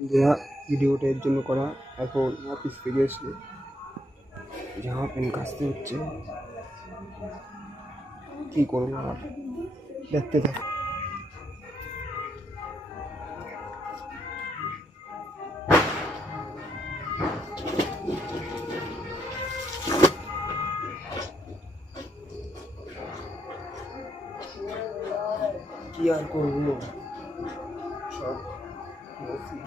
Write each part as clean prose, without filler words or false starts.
যা ভিডিওটা এর জন্য করা। এখন অফিস থেকে এসে জামা প্যান্ট কাচতে হচ্ছে, কি করবো আর, দেখতে থাক। কি আর করবো, সব বসি।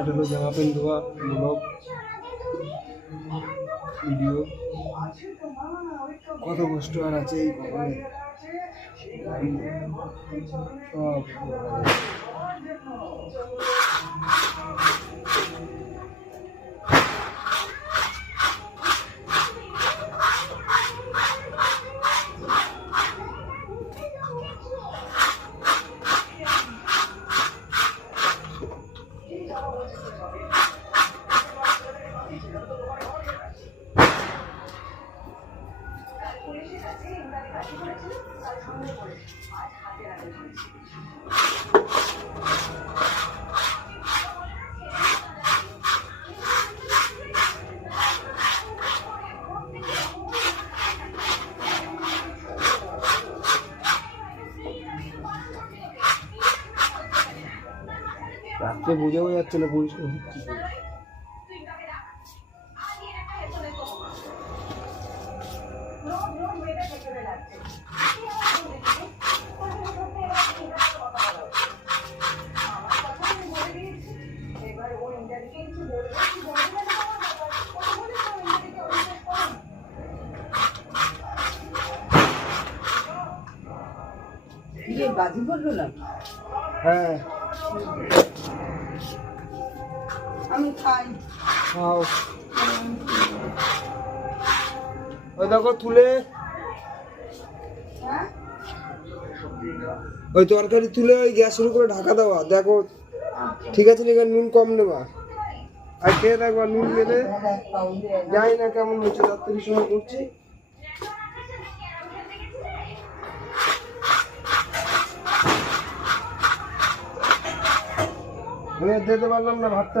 এটা হলো জামা প্যান্ট ধোয়া ব্লগ ভিডিও। কত কষ্ট আর আছে এই গরমে, সব রাত্রে বোঝাও যাচ্ছে না পরিষ্কার হচ্ছে। বাজি বললো না, হ্যাঁ আমি খাই। খাও, ওই দেখো তুলে, ওই তরকারি তুলে ওই গ্যাসের উপরে ঢাকা দেওয়া, দেখো ঠিক আছে নাকি, নুন কম নেবা। আর খেয়ে দেখবা, নুন মেলে জানি না কেমন হচ্ছে, রাত্রির সময় করছি। আমি আর দিতে পারলাম না ভাতটা